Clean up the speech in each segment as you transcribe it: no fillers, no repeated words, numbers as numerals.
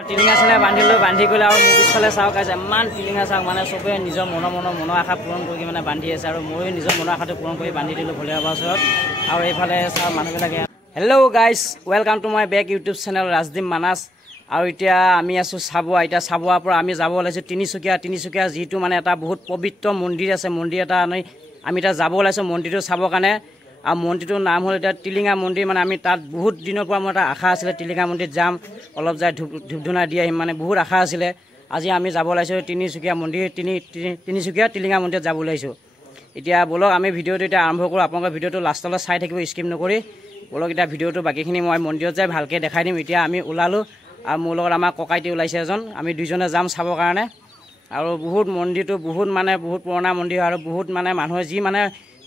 টিলিঙা চালে বান্ধি গ'লে আৰু মোৰ পিছফালে চাওক আছে ইমান টিলিঙা চাওক মানে চবে নিজৰ মনৰ আশা পূৰণ কৰি মানে বান্ধি আছে আৰু ময়ো নিজৰ মনৰ আশাটো পূৰণ কৰি বান্ধি দিলোঁ ভোলে বাবাৰ ওচৰত। আৰু এইফালে চাওক মানুহবিলাকে hello' guys welcome to my back YouTube channel Rajdweep Manas. আৰু এতিয়া আমি আছোঁ চাবুৱা। এতিয়া চাবুৱাৰ পৰা আমি যাব ওলাইছোঁ তিনিচুকীয়া যিটো মানে এটা বহুত পবিত্ৰ মন্দিৰ আছে। মন্দিৰ এটা আমি এতিয়া যাব ওলাইছোঁ মন্দিৰটো চাবৰ কাৰণে। আৰু মন্দিৰটোৰ নাম হ'ল এতিয়া টিলিঙা মন্দিৰ। মানে আমি তাত বহুত দিনৰ পৰা মোৰ এটা আশা আছিলে টিলিঙা মন্দিৰত যাম, অলপ যাই ধূপ ধূনা দি আহিম, মানে বহুত আশা আছিলে। আজি আমি যাব ওলাইছোঁ তিনিচুকীয়া মন্দিৰ তিনিচুকীয়া টিলিঙা মন্দিৰত যাব ওলাইছোঁ। এতিয়া ব'লক আমি ভিডিঅ'টো এতিয়া আৰম্ভ কৰোঁ। আপোনালোকৰ ভিডিঅ'টো লাষ্টলৈ চাই থাকিব স্কিপ নকৰি। ব'লক এতিয়া ভিডিঅ'টো বাকীখিনি মই মন্দিৰত যাই ভালকৈ দেখাই দিম। এতিয়া আমি ওলালোঁ আৰু মোৰ লগত আমাৰ ককাইটি ওলাইছে এজন, আমি দুইজনে যাম চাবৰ কাৰণে। আৰু বহুত মন্দিৰটো বহুত পুৰণা মন্দিৰ আৰু বহুত মানে মানুহে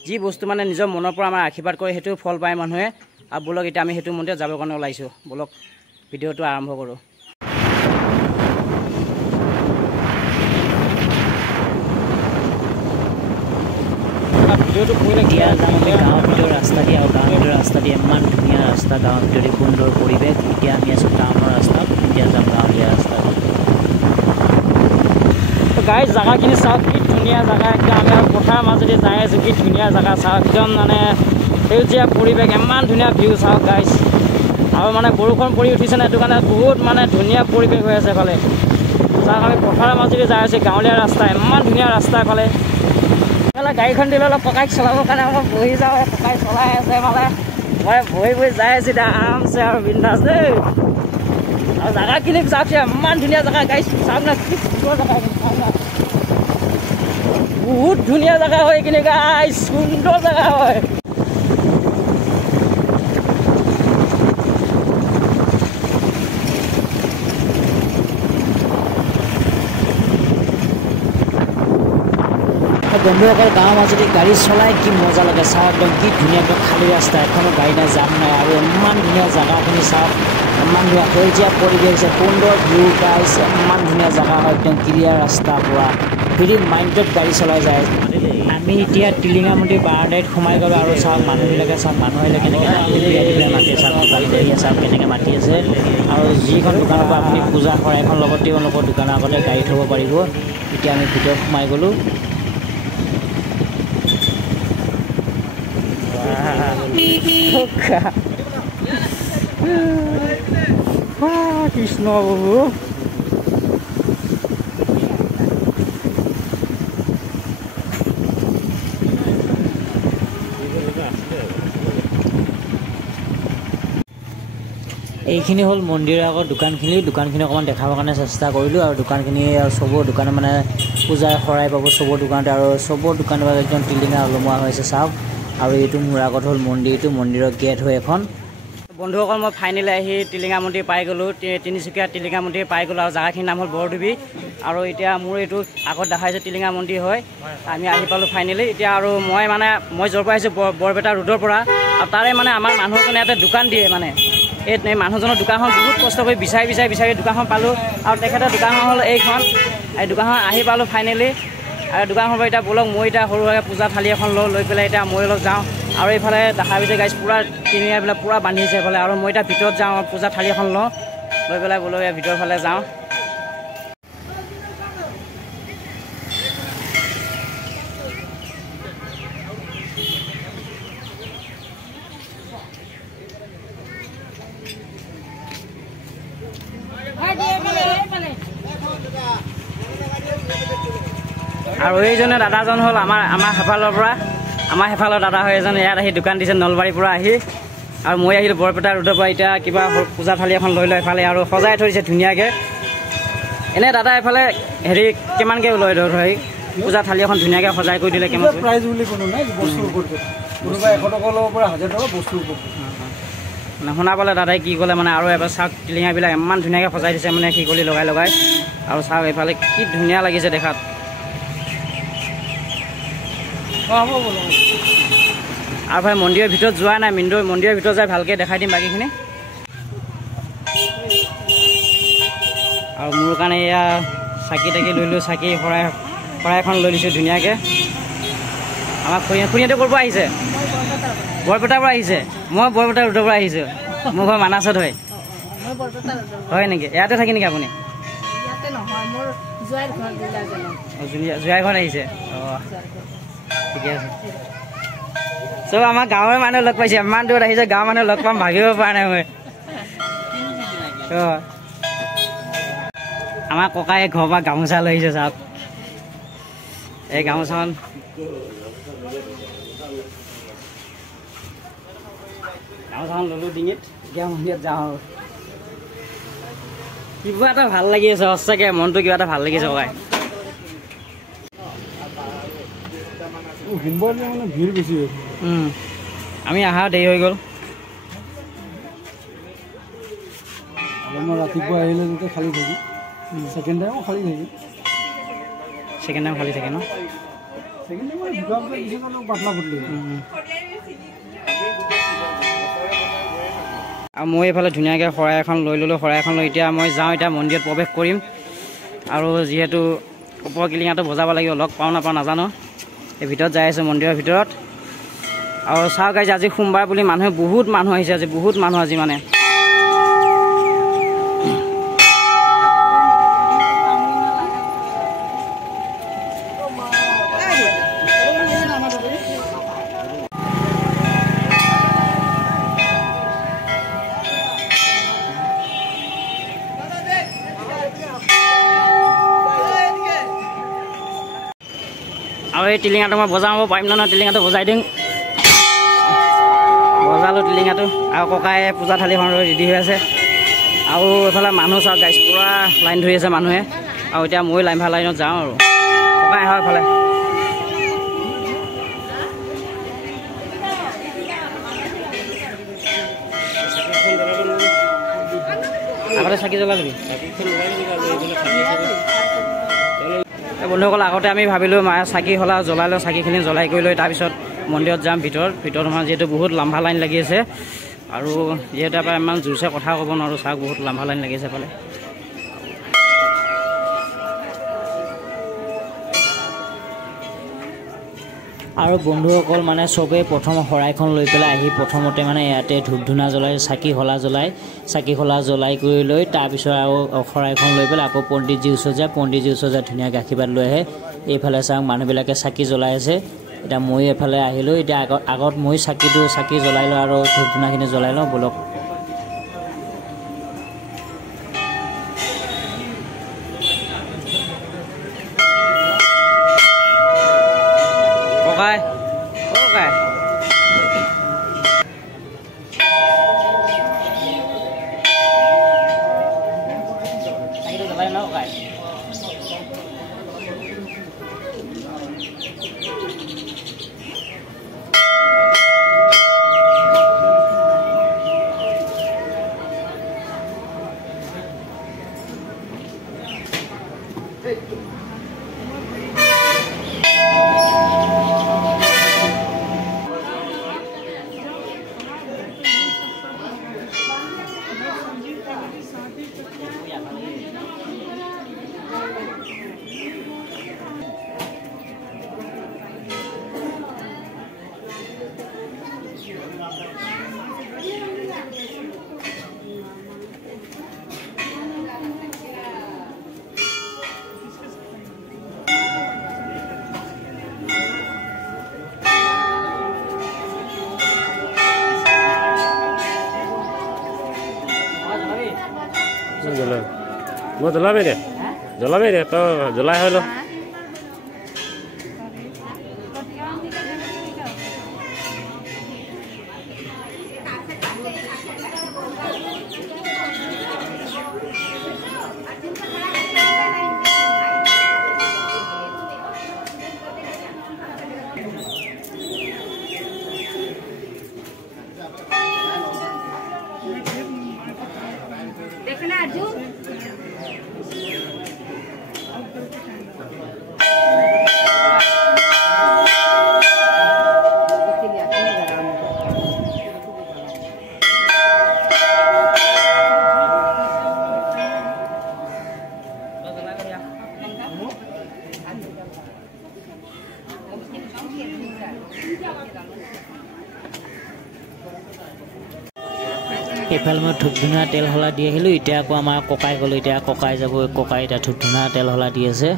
যি বস্তু মানে নিজৰ মনৰ পৰা আমাৰ আশীৰ্বাদ কৰে সেইটো ফল পায় মানুহে। আৰু ব'লক এতিয়া আমি সেইটো মন্দিৰত যাবৰ কাৰণে ওলাইছোঁ। ব'লক ভিডিঅ'টো আৰম্ভ কৰোঁ। ভিডিঅ'টো কৰিলে দিয়া যাম আমি গাঁৱৰ ভিতৰৰ ৰাস্তা দি, আৰু গাঁৱৰ ভিতৰৰ ৰাস্তা দি ইমান ধুনীয়া ৰাস্তা, গাঁৱৰ ভিতৰত সুন্দৰ পৰিৱেশ। এতিয়া আমি আছোঁ টাউনৰ ৰাস্তাত, এতিয়া যাম গাঁৱলীয়া ৰাস্তাত। গাইজ জেগাখিনি চাওক কি ধুনীয়া জেগা, একদম আমি আৰু পথাৰৰ মাজেদি যাই আছোঁ। কি ধুনীয়া জেগা চাওক, একদম মানে সেউজীয়া পৰিৱেশ, ইমান ধুনীয়া ভিউ চাওক গাইজ। আৰু মানে বৰষুণ পৰি উঠিছে ন, সেইটো কাৰণে বহুত মানে ধুনীয়া পৰিৱেশ হৈ আছে এফালে চাওক। আমি পথাৰৰ মাজেদি যাই আছোঁ, গাঁৱলীয়া ৰাস্তা, ইমান ধুনীয়া ৰাস্তা এফালে। এইফালে গাড়ীখন দিলে অলপ ককাইক চলাবৰ কাৰণে অলপ বহি যাওঁ। ককাই চলাই আছে মানে মই বহি যাই আছোঁ এতিয়া আৰামছে আৰু বিন্দাছ দেই। আৰু জেগাখিনি চাওক, ইমান ধুনীয়া জেগা গাইজ চাওক না, কি সুন্দৰ জেগা চাওক না, বহুত ধুনীয়া জেগা হয় এইখিনি গাইজ, সুন্দৰ জেগা হয়। বন্ধুসকল গাঁৱৰ মাজতে গাড়ী চলাই কি মজা লাগে চাওক, একদম কি ধুনীয়া, একদম খালী ৰাস্তা, এখনো গাড়ী নাই, জাম নাই, আৰু ইমান ধুনীয়া জেগাখিনি চাওক, ইমান ধুনীয়া সেউজীয়া পৰিৱেশ, সুন্দৰ ভিউ গাইজ, ইমান ধুনীয়া জেগা হয়, একদম ক্লিয়াৰ ৰাস্তা পুৰা ফ্ৰী মাইণ্ডত গাড়ী চলাই যায়। আমি এতিয়া টিলিঙা মন্দিৰ বাৰাণ্ডাত সোমাই গ'লোঁ আৰু চাওক মানুহবিলাকে চাওক, মানুহে কেনেকৈ মাতি চাওক, গাড়ী চাওক কেনেকৈ মাতি আছে। আৰু যিখন দোকানৰ পৰা আপুনি পূজা কৰে এখন লগত তেওঁলোকৰ দোকানৰ আগতে গাড়ী থ'ব পাৰিব। এতিয়া আমি ভিতৰত সোমাই গ'লোঁ। কৃষ্ণ বাবু এইখিনি হ'ল মন্দিৰৰ আগৰ দোকানখিনি অকণমান দেখাবৰ কাৰণে চেষ্টা কৰিলোঁ। আৰু দোকানখিনি আৰু চবৰ দোকানে মানে পূজাৰ শৰাই পাব চবৰ দোকানতে, আৰু চবৰ দোকানৰ পৰা একদম টিলিঙা ওলোমোৱা হৈছে চাওক। আৰু এইটো মোৰ আগত হ'ল মন্দিৰটো, মন্দিৰৰ গেট হয় এখন। বন্ধুসকল মই ফাইনেলি আহি টিলিঙা মন্দিৰ পাই গ'লোঁ, তিনিচুকীয়া টিলিঙা মন্দিৰ পাই গ'লোঁ। আৰু জেগাখিনিৰ নাম হ'ল বৰদুবি। আৰু এতিয়া মোৰ এইটো আগত দেখাইছে টিলিঙা মন্দিৰ হয়, আমি আহি পালোঁ ফাইনেলি। এতিয়া আৰু মই য'ৰ পৰা আহিছোঁ বৰপেটা ৰোডৰ পৰা, আৰু তাৰে মানে আমাৰ মানুহ এজনে ইয়াতে দোকান দিয়ে। মানে এই মানুহজনৰ দোকানখন বহুত কষ্ট কৰি বিচাৰি দোকানখন পালোঁ। আৰু তেখেতৰ দোকানখন হ'ল এইখন, এই দোকানখন আহি পালোঁ ফাইনেলি। আৰু দোকানখনৰ পৰা এতিয়া ব'লক মই এতিয়া সৰু সুৰাকৈ পূজা থালি এখন লৈ পেলাই এতিয়া মই অলপ যাওঁ। আৰু এইফালে দেখা পাইছে গাইজ পূৰা টিলিঙাবিলাক পূৰা বান্ধিছে এইফালে। আৰু মই এতিয়া ভিতৰত যাওঁ, পূজা থালি এখন লৈ পেলাই বোলো ভিতৰৰ ফালে যাওঁ। আৰু এইজনে দাদাজন হ'ল আমাৰ হেফালৰ দাদা হয় এজন, ইয়াত আহি দোকান দিছে নলবাৰীৰ পৰা আহি। আৰু মই আহিলোঁ বৰপেটা ৰোডৰ পৰা। এতিয়া কিবা পূজা থালি এখন লৈ এফালে আৰু সজাই থৈছে ধুনীয়াকৈ। এনেই দাদা এফালে হেৰি কিমানকৈ লৈ ধৰি পূজা থালি এখন ধুনীয়াকৈ সজাই কৰি দিলে কিমান প্ৰাইজ বুলি কোনো নাই, বস্তুৰ ওপৰত কোনোবা 100 টকা ল'ব পৰা 1000 টকা বস্তুৰ ওপৰত। মানে শুনা পালে দাদাই কি ক'লে মানে, আৰু এবাৰ চাওক টিলিঙাবিলাক ইমান ধুনীয়াকৈ সজাই দিছে মানে শিকলি লগাই। আৰু চাওক এইফালে কি ধুনীয়া লাগিছে দেখাত। আৰু ভাই মন্দিৰৰ ভিতৰত যোৱা নাই, মন্দিৰৰ ভিতৰত যাই ভালকৈ দেখাই দিম বাকীখিনি। আৰু মোৰ কাৰণে এয়া চাকি তাকি লৈ চাকি শৰাইখন লৈ লৈছোঁ ধুনীয়াকৈ। আমাক খুৰীহঁতে ক'ৰ পৰা আহিছে? বৰপেটাৰ পৰা আহিছে। মই বৰপেটা ৰোডৰ পৰা আহিছোঁ। মোৰ ঘৰ মানাছত হয়। হয় নেকি ইয়াতে থাকি নেকি আপুনি জুৱাই ঘৰত আহিছে অঁ ঠিকে আছে চব আমাৰ গাঁৱৰ মানুহ লগ পাইছে ইমান দূৰত আহিছে গাঁৱৰ মানুহ লগ পাম ভাবিব পৰা নাই মই অঁ আমাৰ ককাই ঘৰৰ পৰা গামোচা লৈ আহিছে চাওক এই গামোচাখন ল'লোঁ ডিঙিত এতিয়া মন্দিৰত যাওঁ আৰু কিবা এটা ভাল লাগি আছে সঁচাকৈ মনটো কিবা এটা ভাল লাগিছে ককাই ভিৰ বেছি আমি অহা দেৰি হৈ গ'ল মই ৰাতিপুৱা আহিলে যেতিয়া খালী থাকি ছেকেণ্ড টাইমো খালী থাকি ছেকেণ্ড টাইম খালী থাকে ন ছেকেণ্ড টাইম পাতলা ফুটিলে আৰু মই এইফালে ধুনীয়াকৈ শৰাই এখন লৈ ল'লোঁ শৰাই এখন লৈ এতিয়া মই যাওঁ এতিয়া মন্দিৰত প্ৰৱেশ কৰিম আৰু যিহেতু ওপৰ কিলিঙাটো বজাব লাগিব লগ পাওঁ নাপাওঁ নাজানো এই ভিতৰত যাই আছোঁ মন্দিৰৰ ভিতৰত আৰু চাওক আজি সোমবাৰ বুলি মানুহে বহুত মানুহ আহিছে আজি বহুত মানুহ আজি মানে আৰু এই টিলিঙাটো মই বজাব পাৰিম নহয় টিলিঙাটো বজাই দিওঁ বজালোঁ টিলিঙাটো আৰু ককাই পূজা থালিখন ৰেডি হৈ আছে আৰু এইফালে মানুহ চাওক গাইছ পূৰা লাইন ধৰি আছে মানুহে আৰু এতিয়া মই লাইনত যাওঁ আৰু ককাই আহক এইফালে আগতে চাকি জ্বলাবি বন্ধুসকল আগতে আমি ভাবিলোঁ মায়ে চাকি হলা জ্বলাই লওঁ চাকিখিনি জ্বলাই কৰি লৈ তাৰপিছত মন্দিৰত যাম ভিতৰত আমাৰ যিহেতু বহুত লম্বা লাইন লাগি আছে আৰু যিহেতু এবাৰ ইমান জোৰছে কথা ক'ব নোৱাৰোঁ চাওক বহুত লম্বা লাইন লাগি আছে এইফালে আৰু বন্ধুসকল মানে চবেই প্ৰথম শৰাইখন লৈ পেলাই আহি প্ৰথমতে মানে ইয়াতে ধূপ ধূনা জ্বলাই চাকি শলা জ্বলাই কৰি লৈ তাৰপিছত আৰু শৰাইখন লৈ পেলাই আকৌ পণ্ডিতজিৰ ওচৰত যায় ধুনীয়াকৈ আশীৰ্বাদ লৈ আহে এইফালে চাওক মানুহবিলাকে চাকি জ্বলাই আছে এতিয়া মই এইফালে আহিলোঁ এতিয়া আগত মই চাকি জ্বলাই লওঁ আৰু ধূপ ধূনাখিনি জ্বলাই লওঁ বলক ককাই চাকিটো জ্বলাই ন ককাই মই জ্বলাবি দে তই জ্বলাই হৈ ল এইফালে মই ধূপ ধূনা তেল হলা দি আহিলোঁ এতিয়া আকৌ আমাৰ ককাই গ'লোঁ এতিয়া ককাই যাব ককাই এতিয়া ধূপ ধূনা তেল হলা দি আছে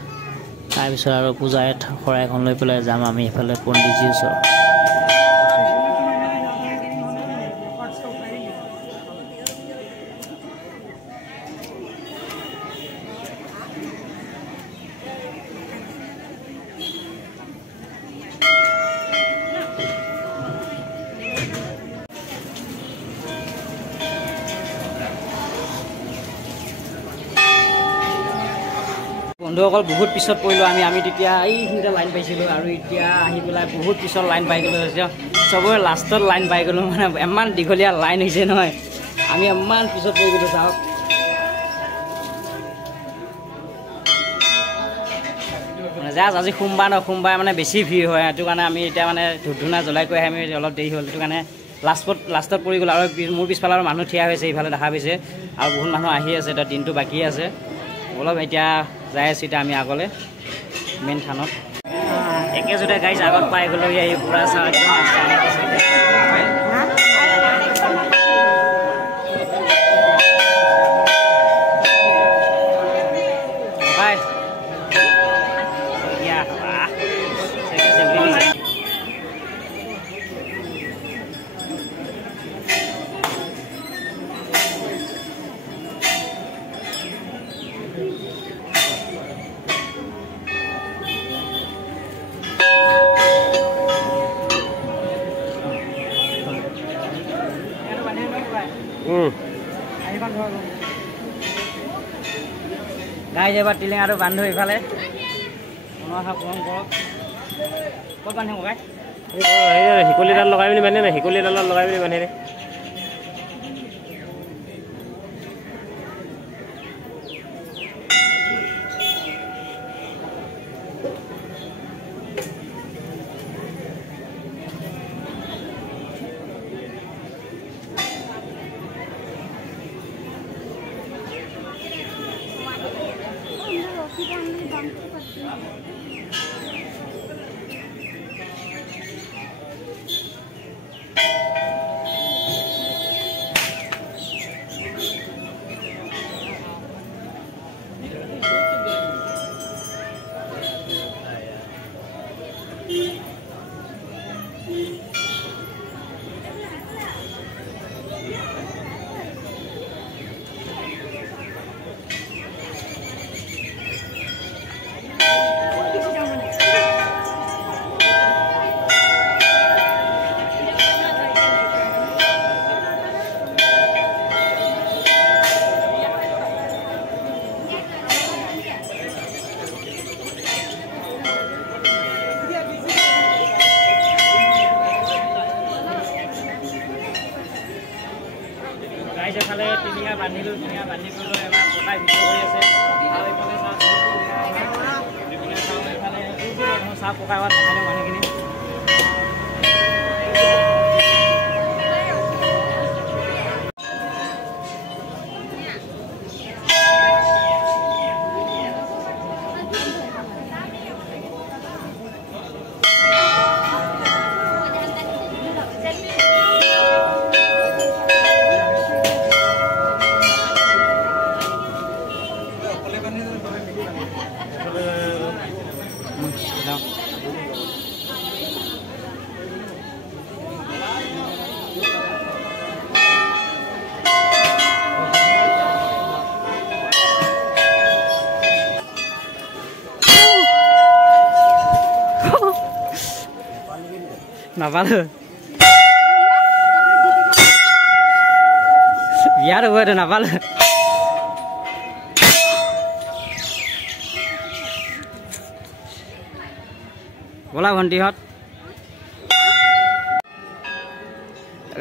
তাৰপিছত আৰু পূজাই শৰাইখন লৈ পেলাই যাম আমি এইফালে পণ্ডিতজিৰ ওচৰত বন্ধুসকল বহুত পিছত পৰিলোঁ আমি তেতিয়া এইখিনিতে লাইন পাইছিলোঁ আৰু এতিয়া আহি পেলাই বহুত পিছত লাইন পাই গ'লোঁ চবৰে লাষ্টত লাইন পাই গ'লোঁ মানে ইমান দীঘলীয়া লাইন হৈছে নহয় আমি ইমান পিছত পৰি গ'লোঁ চাওক মানে জাষ্ট আজি সোমবাৰ মানে বেছি ভিৰ হয় সেইটো কাৰণে আমি এতিয়া মানে ধূপ ধূনা জ্বলাই কৰি আহি আমি অলপ দেৰি হ'ল সেইটো কাৰণে লাষ্টত পৰি গ'ল আৰু মোৰ পিছফালৰ মানুহ থিয়া হৈছে এইফালে দেখা পাইছে আৰু বহুত মানুহ আহি আছে এতিয়া দিনটো বাকী আছে অলপ এতিয়া যাই আছোঁ এতিয়া আমি আগলৈ মেইন থানত একেজোৰতে গাইজ আগত পাই গ'লোঁ এই পূৰা চাহ গাইজ এবাৰ টিলিঙাটো বান্ধো ইফালে মনোৱাশা পূৰণ কৰক ক'ত বান্ধিম ককাই শিকলিডাল লগাই পিনি বান্ধে নাই শিকলিডালত লগাই পিনি বান্ধে এইফালে টিলিঙা বান্ধিলোঁ টিলিঙা বান্ধি পেলাই এবাৰ পকাই ভিতৰত হৈ আছে আৰু এইফালে চাহ পকাই দেখাই দিওঁ মানুহখিনি নাপালো বিয়াৰ হ'ব এইটো নাপালো ব'লা ভণ্টিহঁত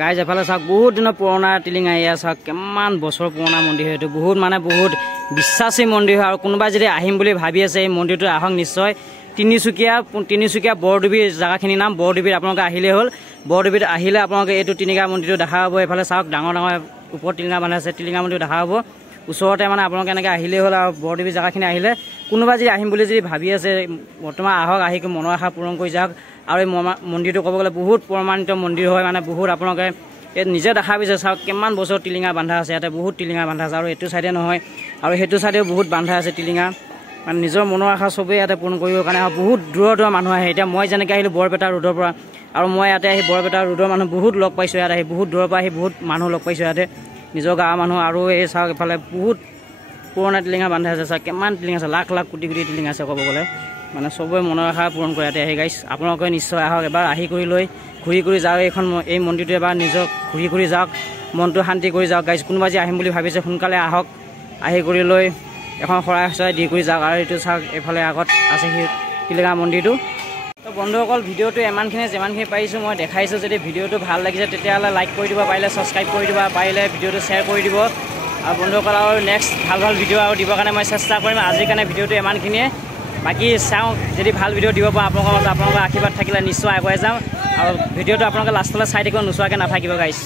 গাইজ এফালে চাওক বহুত দিনৰ পুৰণা টিলিঙা এয়া চাওক কিমান বছৰ পুৰণা মন্দিৰ হয় এইটো বহুত মানে বহুত বিশ্বাসী মন্দিৰ হয় আৰু কোনোবাই যদি আহিম বুলি ভাবি আছে এই মন্দিৰটো আহক নিশ্চয় তিনিচুকীয়া বৰডুবিৰ জেগাখিনিৰ নাম বৰডুবিত আপোনালোকে আহিলেই হ'ল বৰডুবিত আহিলে আপোনালোকে এইটো টিলিঙা মন্দিৰটো দেখা পাব এইফালে চাওক ডাঙৰ ওপৰত টিলিঙা বান্ধি আছে টিলিঙা মন্দিৰটো দেখা পাব ওচৰতে মানে আপোনালোকে এনেকৈ আহিলেই হ'ল আৰু বৰডুবিৰ জেগাখিনি আহিলে কোনোবা যদি আহিম বুলি যদি ভাবি আছে বৰ্তমান আহক আহি মনৰ আশা পূৰণ কৰি যাওক আৰু এই মন্দিৰটো ক'ব গ'লে বহুত প্ৰমাণিত মন্দিৰ হয় মানে বহুত আপোনালোকে এই নিজে দেখা পাইছে চাওক কিমান বছৰ টিলিঙা বান্ধা আছে ইয়াতে বহুত টিলিঙা বান্ধা আছে আৰু এইটো চাইডে নহয় আৰু সেইটো চাইডেও বহুত বান্ধা আছে টিলিঙা মানে নিজৰ মনৰ আশা চবেই ইয়াতে পূৰণ কৰিবৰ কাৰণে আৰু বহুত দূৰৰ মানুহ আহে এতিয়া মই যেনেকৈ আহিলোঁ বৰপেটা ৰোডৰ পৰা আৰু মই ইয়াতে আহি বৰপেটা ৰোডৰ মানুহ বহুত লগ পাইছোঁ ইয়াত আহি বহুত দূৰৰ পৰা আহি বহুত মানুহ লগ পাইছোঁ ইয়াতে নিজৰ গাঁৱৰ মানুহ আৰু এই চাওক এফালে বহুত পুৰণা টিলিঙা বান্ধা আছে চাওক কিমান টিলিঙা আছে লাখ লাখ কোটি কোটি টিলিঙা আছে ক'ব গ'লে মানে চবৰে মনৰ আশা পূৰণ কৰে ইয়াতে আহি গাইছ আপোনালোকে নিশ্চয় আহক এবাৰ আহি কৰি লৈ ঘূৰি কৰি যাওক এই মন্দিৰটো এবাৰ নিজক ঘূৰি কৰি যাওক মনটো শান্তি কৰি যাওক গাইছ কোনোবা যে আহিম বুলি ভাবিছে সোনকালে আহক আহি কৰি লৈ এখন শৰাই চৰাই দি কৰি যাওক আৰু এইটো চাওক এইফালে আগত আছে সেই টিলিঙা মন্দিৰটো তো বন্ধুসকল ভিডিঅ'টো ইমানখিনি যিমানখিনি পাৰিছোঁ মই দেখাইছোঁ যদি ভিডিঅ'টো ভাল লাগিছে তেতিয়াহ'লে লাইক কৰি দিব পাৰিলে ছাবস্ক্ৰাইব কৰি দিব পাৰিলে ভিডিঅ'টো শ্বেয়াৰ কৰি দিব আৰু বন্ধুসকল আৰু নেক্সট ভাল ভাল ভিডিঅ' আৰু দিবৰ কাৰণে মই চেষ্টা কৰিম আজিৰ কাৰণে ভিডিঅ'টো ইমানখিনিয়ে বাকী চাওঁ যদি ভাল ভিডিঅ' দিব পাৰোঁ আপোনালোকৰ আশীৰ্বাদ থাকিলে নিশ্চয় আগুৱাই যাম আৰু ভিডিঅ'টো আপোনালোকে লাষ্টলৈ চাই থাকিব নোচোৱাকৈ নাথাকিব গাইছ